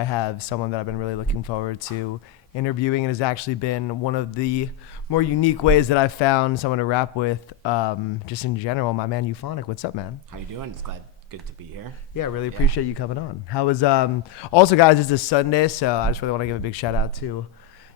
I have someone that I've been really looking forward to interviewing, and has actually been one of the more unique ways that I've found someone to rap with, just in general. My man Euphonic, what's up, man? How you doing? It's good to be here. Yeah, really appreciate you coming on. How was also, guys, it's a Sunday, so I just really want to give a big shout out to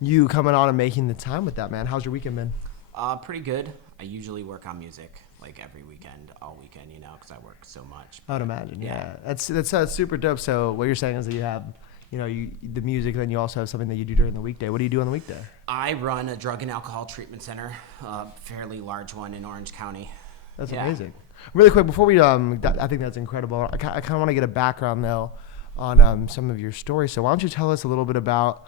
you coming on and making the time with that, man. How's your weekend been? Pretty good. I usually work on music like every weekend, all weekend, because I work so much. I would imagine, yeah. That's super dope. So what you're saying is that you have, the music, and then you also have something that you do during the weekday. What do you do on the weekday? I run a drug and alcohol treatment center, a fairly large one in Orange County. That's amazing. Really quick, before we, I think that's incredible. I kind of want to get a background, though, on some of your stories. So why don't you tell us a little bit about,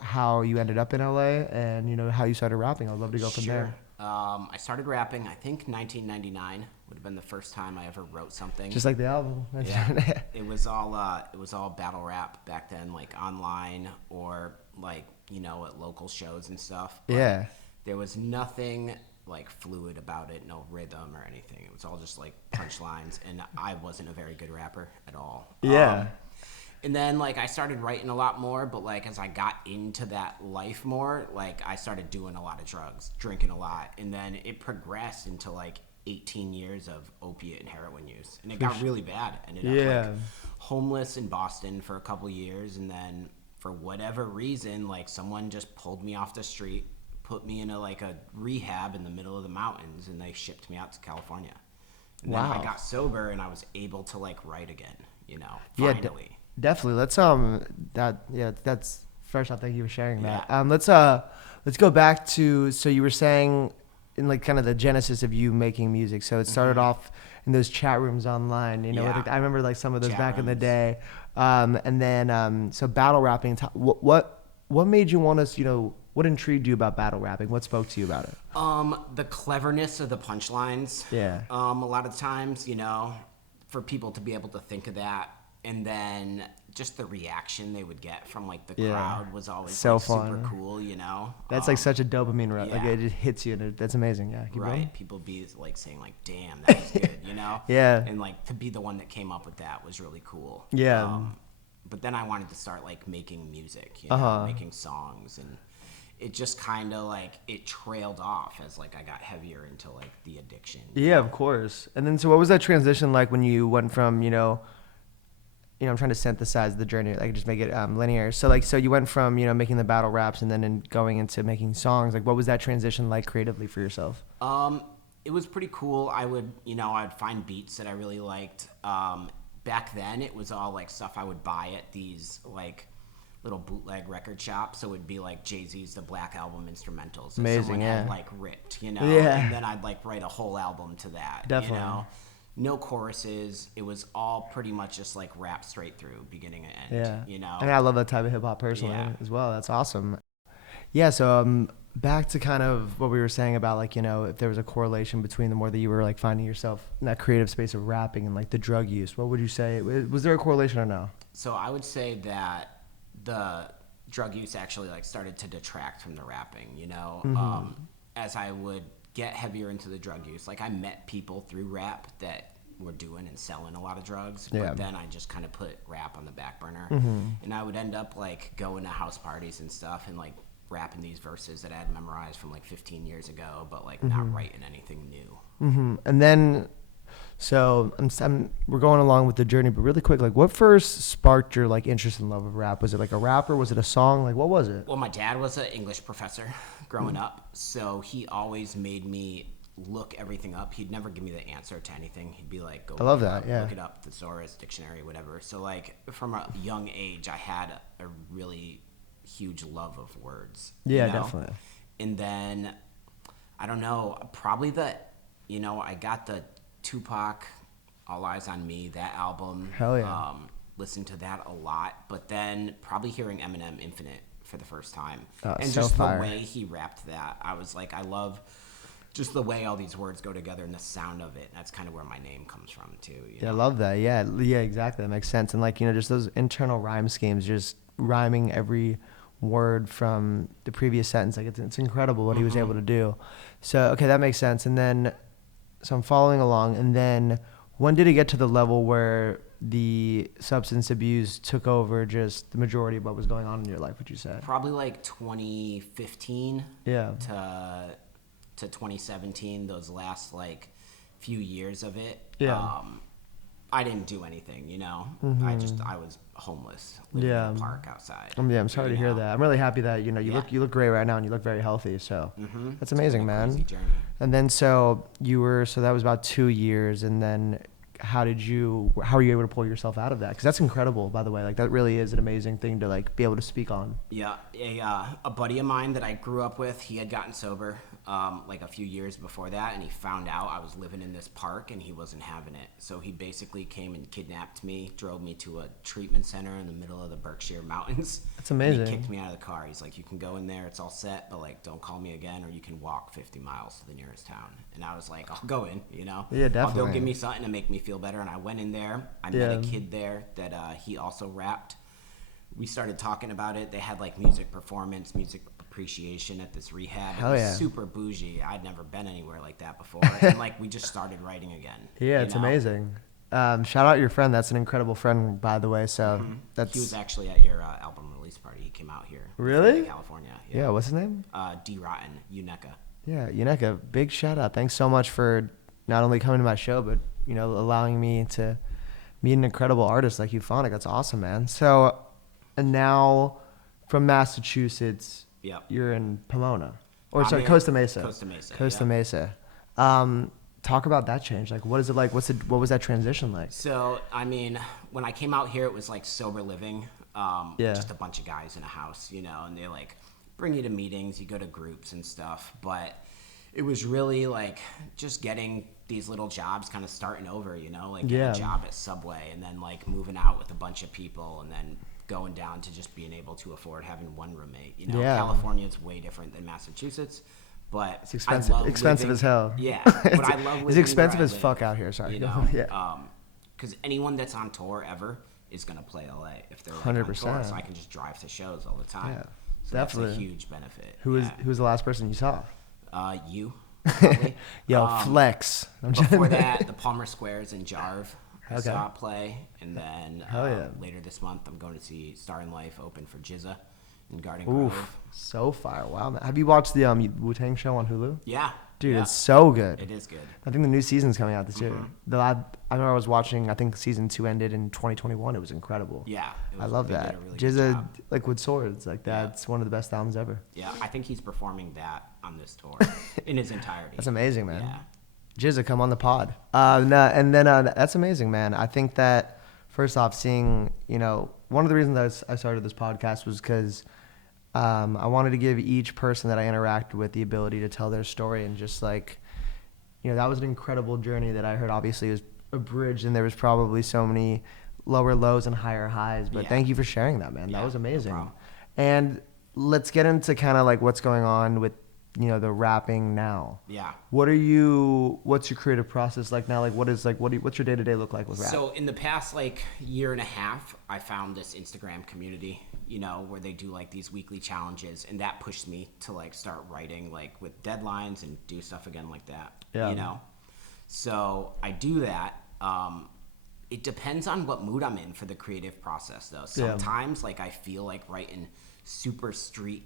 how you ended up in LA and, how you started rapping. I'd love to go from there. I started rapping, I think 1999 would have been the first time I ever wrote something. Just like the album. Yeah. It was all battle rap back then, like online or like, at local shows and stuff. But yeah. There was nothing like fluid about it, no rhythm or anything. It was all just like punchlines, and I wasn't a very good rapper at all. Yeah. And then, like, I started writing a lot more, but, like, as I got into that life more, like, I started doing a lot of drugs, drinking a lot. And then it progressed into, like, 18 years of opiate and heroin use. And it got really bad. I ended up, like, homeless in Boston for a couple years. And then, for whatever reason, like, someone just pulled me off the street, put me in a rehab in the middle of the mountains, and they shipped me out to California. And then I got sober, and I was able to, like, write again, finally. Definitely. Let's that's first off, thank you for sharing that. Let's go back to, so you were saying in like kind of the genesis of you making music. So it started off in those chat rooms online, like, I remember like some of those chat back rooms in the day. And then so battle rapping, what made you want us, what intrigued you about battle rapping? What spoke to you about it? The cleverness of the punchlines. Yeah. A lot of times, for people to be able to think of that. And then just the reaction they would get from like the crowd was always so like, fun. super cool, That's like such a dopamine rush. Like it just hits you, and that's amazing. Yeah, keep going. People be like saying like, "Damn, that was good," Yeah. And like to be the one that came up with that was really cool. Yeah. But then I wanted to start like making music, making songs, and it just kind of like it trailed off as like I got heavier into like the addiction. Yeah, of course. And then so what was that transition like when you went from I'm trying to synthesize the journey, like just make it linear. So you went from, making the battle raps and then going into making songs. Like, what was that transition like creatively for yourself? It was pretty cool. I would, I'd find beats that I really liked. Back then, it was all like stuff I would buy at these like little bootleg record shops. So it would be like Jay-Z's The Black Album instrumentals. That amazing, someone yeah. had like ripped, Yeah. And then I'd like write a whole album to that, Definitely. No choruses. It was all pretty much just like rap straight through, beginning and end. Yeah. I love that type of hip hop personally as well. That's awesome. Yeah. So back to kind of what we were saying about like, if there was a correlation between the more that you were like finding yourself in that creative space of rapping and like the drug use, what would you say? Was there a correlation or no? So I would say that the drug use actually like started to detract from the rapping, as I would get heavier into the drug use. Like I met people through rap that were doing and selling a lot of drugs, but then I just kind of put rap on the back burner, and I would end up like going to house parties and stuff and like rapping these verses that I had memorized from like 15 years ago, but like not writing anything new. And then, so we're going along with the journey, but really quick, like what first sparked your like interest and love of rap? Was it like a rapper? Was it a song? Like what was it? Well, my dad was an English professor growing up, so he always made me look everything up. He'd never give me the answer to anything. He'd be like, "Go, I love that. Yeah, look it up, thesaurus, dictionary, whatever." So like from a young age, I had a really huge love of words. Yeah, definitely. And then I don't know, probably I got the Tupac, All Eyes on Me, that album. Hell yeah. Listened to that a lot, but then probably hearing Eminem Infinite for the first time. And so just fire. the way he rapped that, I was like, I love just the way all these words go together and the sound of it. That's kind of where my name comes from too. I love that. Yeah, exactly. That makes sense. And like, just those internal rhyme schemes, just rhyming every word from the previous sentence. Like it's incredible what he was able to do. So, okay, that makes sense. And then, so I'm following along. And then when did it get to the level where the substance abuse took over just the majority of what was going on in your life, would you say? Probably like 2015 Yeah. to 2017, those last like few years of it. Yeah. I didn't do anything, you know. I was homeless, living in a park outside. Yeah, I'm sorry to hear that. I'm really happy that you look great right now and you look very healthy. So that's amazing, man. Crazy journey. And then so that was about 2 years, and then how were you able to pull yourself out of that? Because that's incredible, by the way. Like that really is an amazing thing to like be able to speak on. Yeah, a buddy of mine that I grew up with, he had gotten sober like a few years before that, and he found out I was living in this park and he wasn't having it. So he basically came and kidnapped me, drove me to a treatment center in the middle of the Berkshire Mountains. That's amazing. And he kicked me out of the car. He's like, you can go in there, it's all set, but like don't call me again, or you can walk 50 miles to the nearest town. And I was like, I'll go in, you know? Yeah, definitely. They'll give me something to make me feel better. And I went in there. I met a kid there that he also rapped. We started talking about it. They had like music performance, music appreciation at this rehab. It was super bougie. I'd never been anywhere like that before. And like we just started writing again. Yeah, it's amazing. Shout out your friend. That's an incredible friend, by the way. So he was actually at your album release party. He came out here. Really? California. Yeah. What's his name? D Rotten, Uneka. Yeah, Uneka. Big shout out. Thanks so much for not only coming to my show, but allowing me to meet an incredible artist like Euphonic. That's awesome, man. So, and now from Massachusetts, you're in Pomona, Costa Mesa. Costa Mesa. Talk about that change. Like, what is it like? What was that transition like? So, I mean, when I came out here, it was like sober living. Just a bunch of guys in a house, and they like bring you to meetings, you go to groups and stuff. But it was really like just getting these little jobs, kind of starting over, like getting a job at Subway, and then like moving out with a bunch of people, and then going down to just being able to afford having one roommate. California is way different than Massachusetts, but it's expensive. Expensive as hell. Yeah, but I love living. It's expensive as fuck out here. Sorry. Because anyone that's on tour ever is gonna play LA if they're like 100%. On tour, so I can just drive to shows all the time. Yeah, so definitely that's a huge benefit. Who was the last person you saw? You. Yo, flex. Before that, the Palmer Squares in Jarve. I saw it play, and then later this month I'm going to see Star in Life open for Jizza in Garden Grove. So fire! Wow, man. Have you watched the Wu-Tang show on Hulu? Yeah, dude, it's so good. It is good. I think the new season's coming out this year. I remember I was watching. I think season 2 ended in 2021. It was incredible. Yeah, I love that. Really Jizza, like with swords, like that's one of the best albums ever. Yeah, I think he's performing that on this tour in its entirety. That's amazing, man. Yeah. Jizza, come on the pod. That's amazing, man. I think that first off, seeing, one of the reasons that I started this podcast was because I wanted to give each person that I interacted with the ability to tell their story, and just like, that was an incredible journey that I heard. Obviously, it was a bridge, and there was probably so many lower lows and higher highs. But thank you for sharing that, man. That was amazing. No problem. And let's get into kind of like what's going on with the rapping now. Yeah. What's your creative process like now? Like what's your day-to-day look like with rap? So in the past like year and a half, I found this Instagram community, where they do like these weekly challenges, and that pushed me to like start writing like with deadlines and do stuff again like that. Yeah. So I do that. It depends on what mood I'm in for the creative process though. Sometimes like I feel like writing super street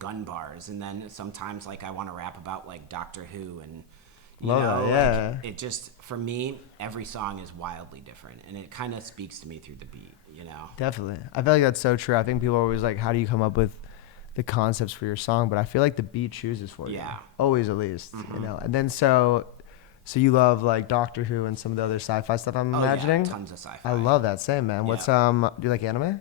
gun bars, and then sometimes like I want to rap about like Doctor Who, and like, it just, for me, every song is wildly different, and it kind of speaks to me through the beat. Definitely. I feel like that's so true. I think people are always like, how do you come up with the concepts for your song? But I feel like the beat chooses for you. Always, at least. And then so you love like Doctor Who and some of the other sci-fi stuff, I'm imagining. Tons of sci-fi. I love that. Same, man. What's do you like anime?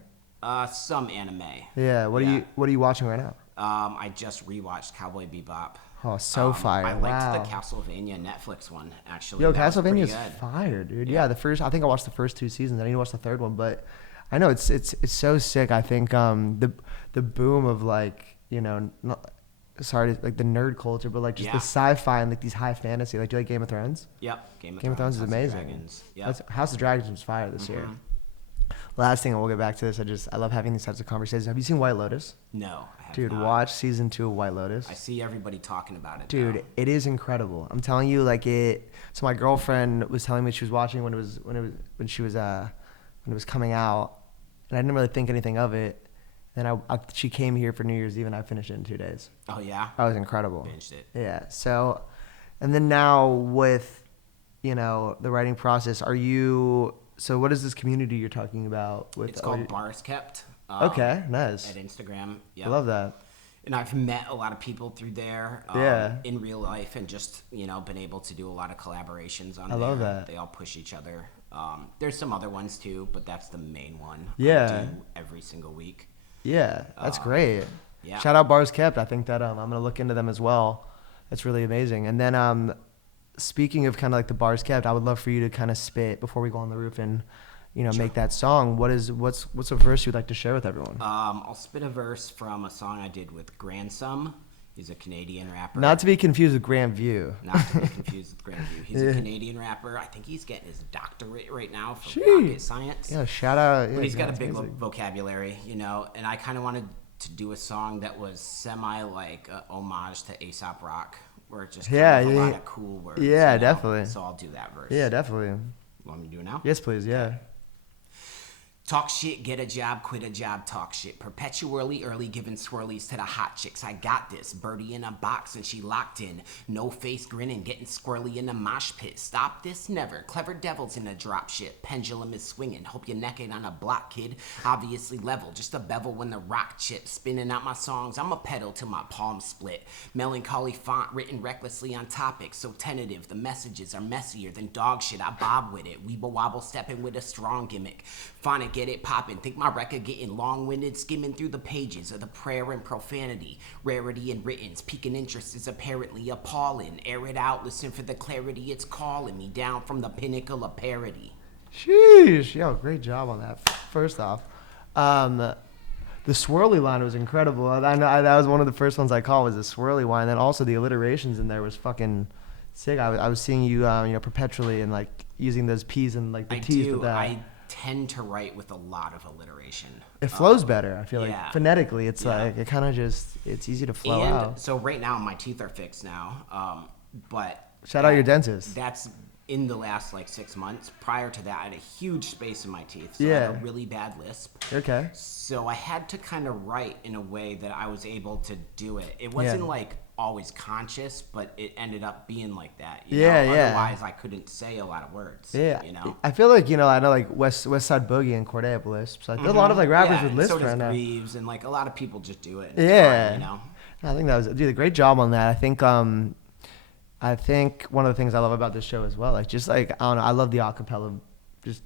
Some anime. Yeah. What are you watching right now? I just rewatched Cowboy Bebop. Oh, so fire! I liked the Castlevania Netflix one actually. Yo, Castlevania's fire, dude. Yeah, I think I watched the first 2 seasons. I didn't watch the third one, but I know it's so sick. I think the boom of like like the nerd culture, but like just the sci-fi and like these high fantasy. Like, do you like Game of Thrones? Yep, Game of Game of Thrones is House amazing. Yep. House of Dragons was fire this year. last thing, and we'll get back to this. I love having these types of conversations. Have you seen White Lotus? No, I have Dude, not. watch season 2 of White Lotus. I see everybody talking about it. Dude, though. it is incredible. I'm telling you, like it. So my girlfriend was telling me she was watching when it was coming out, and I didn't really think anything of it. Then she came here for New Year's Eve, and I finished it in 2 days. Oh yeah. That was incredible. Binged it. Yeah. So, and then now with, the writing process, so what is this community you're talking about? It's called Bars Kept. Okay, nice. At Instagram. I love that. And I've met a lot of people through there in real life, and just, been able to do a lot of collaborations on there. I love that. They all push each other. There's some other ones too, but that's the main one. Yeah. I do every single week. Yeah, that's great. Yeah. Shout out Bars Kept. I think that I'm going to look into them as well. That's really amazing. And then speaking of kind of like the Bars Kept, I would love for you to kind of spit before we go on the roof and, Sure. make that song. What's a verse you'd like to share with everyone? I'll spit a verse from a song I did with Grandview. He's a Canadian rapper. Not to be confused with Grandview. Not to be confused with Grandview. He's a Canadian rapper. I think he's getting his doctorate right now from Jeez. rocket science. Yeah, shout out. Yeah, But he's got a that's big amazing. vocabulary, and I kind of wanted to do a song that was semi like a homage to Aesop Rock, where it just kind of a lot of cool words. Yeah, definitely. So I'll do that verse. Yeah, definitely. You want me to do it now? Yes, please. Yeah. Talk shit, get a job, quit a job, talk shit. Perpetually early giving swirlies to the hot chicks. I got this. Birdie in a box and she locked in. No face grinning, getting squirrely in the mosh pit. Stop this, never. Clever devils in a drop shit. Pendulum is swinging. Hope you're naked on a block, kid. Obviously level, just a bevel when the rock chips. Spinning out my songs, I'm a pedal till my palms split. Melancholy font written recklessly on topics. So tentative, the messages are messier than dog shit. I bob with it. Weeble wobble stepping with a strong gimmick. Phonic get it poppin'. Think my record getting long-winded, skimming through the pages of the prayer and profanity. Rarity in writtens, piquing interest is apparently appalling. Air it out, listen for the clarity, it's calling me down from the pinnacle of parody. Sheesh. Yo, great job on that. First off, the swirly line was incredible. I know that was one of the first ones I caught was the swirly line. And then also the alliterations in there was fucking sick. I was seeing you, perpetually and like using those P's and like the T's with that. I tend to write with a lot of alliteration. It flows better. I feel like yeah. phonetically, it's like it kind of it's easy to flow And out. so right now my teeth are fixed now, but Shout out your dentist. That's in the last like 6 months. Prior to that, I had a huge space in my teeth, so I Yeah. had a really bad lisp. Okay. So I had to kind of write in a way that I was able to do it. It wasn't Yeah. like always conscious, but it ended up being like that. Yeah. Otherwise, I couldn't say a lot of words. Yeah. You I feel like, I know like West Side Boogie and Corday have lisps. I feel a lot of like rappers with and lisps so does right now. Greaves, and like a lot of people just do it. And Yeah. it's fine, I think that was a great job on that. I think one of the things I love about this show as well, like just like I don't know, I love the acapella. Just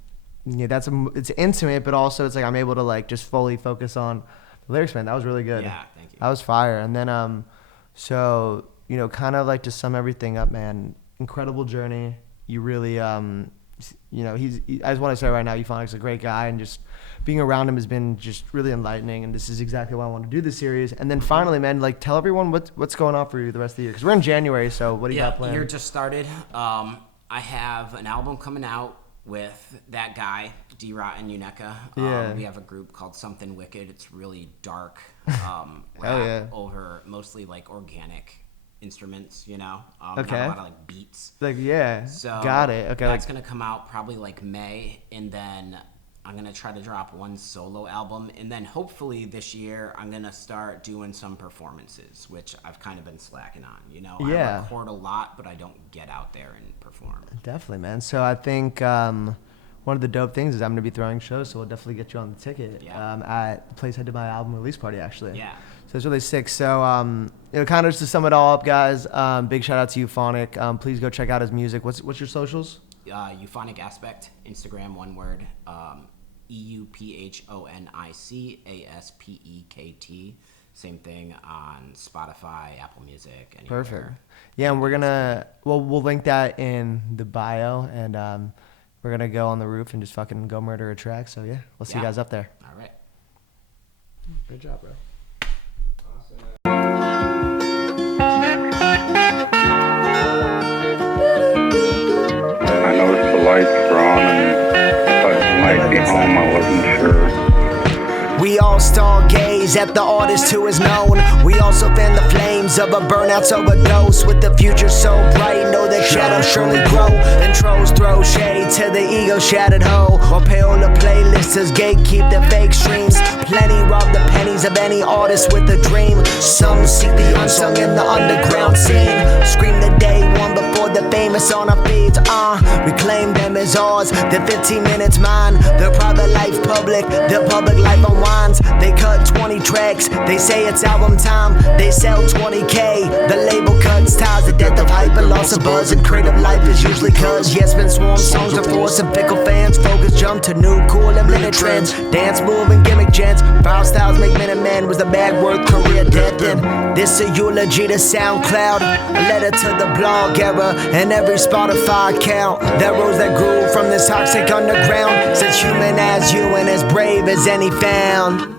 it's intimate, but also it's like I'm able to like just fully focus on the lyrics. Man, that was really good. Yeah, thank you. That was fire. And then so kind of like to sum everything up, man. Incredible journey. You really I just want to say right now, Euphonic's a great guy, and just being around him has been just really enlightening, and this is exactly why I want to do this series. And then finally, man, like tell everyone what's going on for you the rest of the year, because we're in January, so what do you got planned? Year just started. I have an album coming out with that guy, D-Rot and Uneka. Yeah. We have a group called Something Wicked. It's really dark. Hell yeah. Over mostly like organic instruments, Okay. not a lot of like beats. Like, yeah, So got it. Okay, that's gonna come out probably like May, and then I'm gonna try to drop one solo album, and then hopefully this year I'm gonna start doing some performances, which I've kind of been slacking on. Yeah. I record a lot, but I don't get out there and perform. Definitely, man. So I think one of the dope things is I'm gonna be throwing shows, so we'll definitely get you on the ticket. Yeah. At the place I did my album release party, actually. Yeah. So it's really sick. So kind of just to sum it all up, guys. Big shout out to Euphonic. Please go check out his music. What's your socials? Euphonic Aspekt, Instagram, one word. EUPHONIC Same thing on Spotify, Apple Music, anywhere. Perfect. Yeah, and we'll link that in the bio, and we're gonna go on the roof and just fucking go murder a track. So yeah, we'll see you guys up there. All right. Good job, bro. I noticed the lights were on and thought you might be home. I wasn't sure. praise that the artist who is known. We also fan the flames of a burnout's overdose. With the future so bright, know that shadows surely grow. Then trolls throw shade to the ego shattered hoe, while payola playlisters gatekeep the fake streams. Plenty rob the pennies of any artist with a dream. Some seek the unsung in the underground scene. Scream the day one before the famous on our feeds. We claim them as ours, the 15 minutes mine. Their private life public, their public life unwinds. They cut 20 tracks, they say it's album time. They sell 20K, the label cuts ties. The death of hype and loss of buzz, and creative life is usually cuz. Yes, been swarm songs are force of fickle fans. Focus jump to new cool and limit trends. Dance move and gimmick gents. Foul styles make Minutemen. Was the bag worth career death? And this a eulogy to SoundCloud, a letter to the blog era and every Spotify account. That rose that grew from this toxic underground. Such human as you and as brave as any found.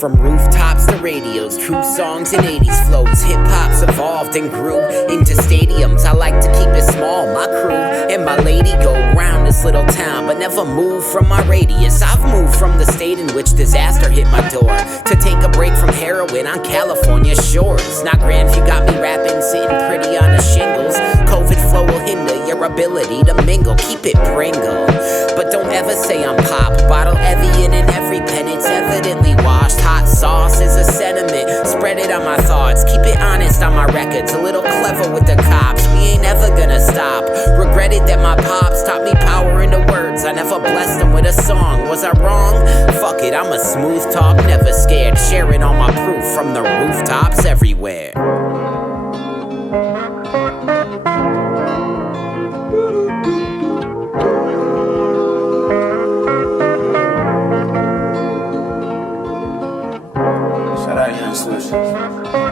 From rooftops to radios, true songs and 80s flows. Hip-hop's evolved and grew into stadiums. I like to keep it small, my crew and my lady go round this little town, but never move from my radius. I've moved from the state in which disaster hit my door to take a break from heroin on California shores. Now Grandview got me rapping, sitting pretty on the shingles. COVID flow will hinder your ability to mingle. Keep it Pringle, but don't ever say I'm pop. Bottle Evian in every pen, it's evidently washed. Hot sauce is a sentiment, spread it on my thoughts. Keep it honest on my records, a little clever with the cops. We ain't ever gonna stop. Regretted that my pops taught me power in the words. I never blessed them with a song. Was I wrong? Fuck it, I'm a smooth talk, never scared. Sharing all my proof from the rooftops everywhere. Shout out Young Solutions.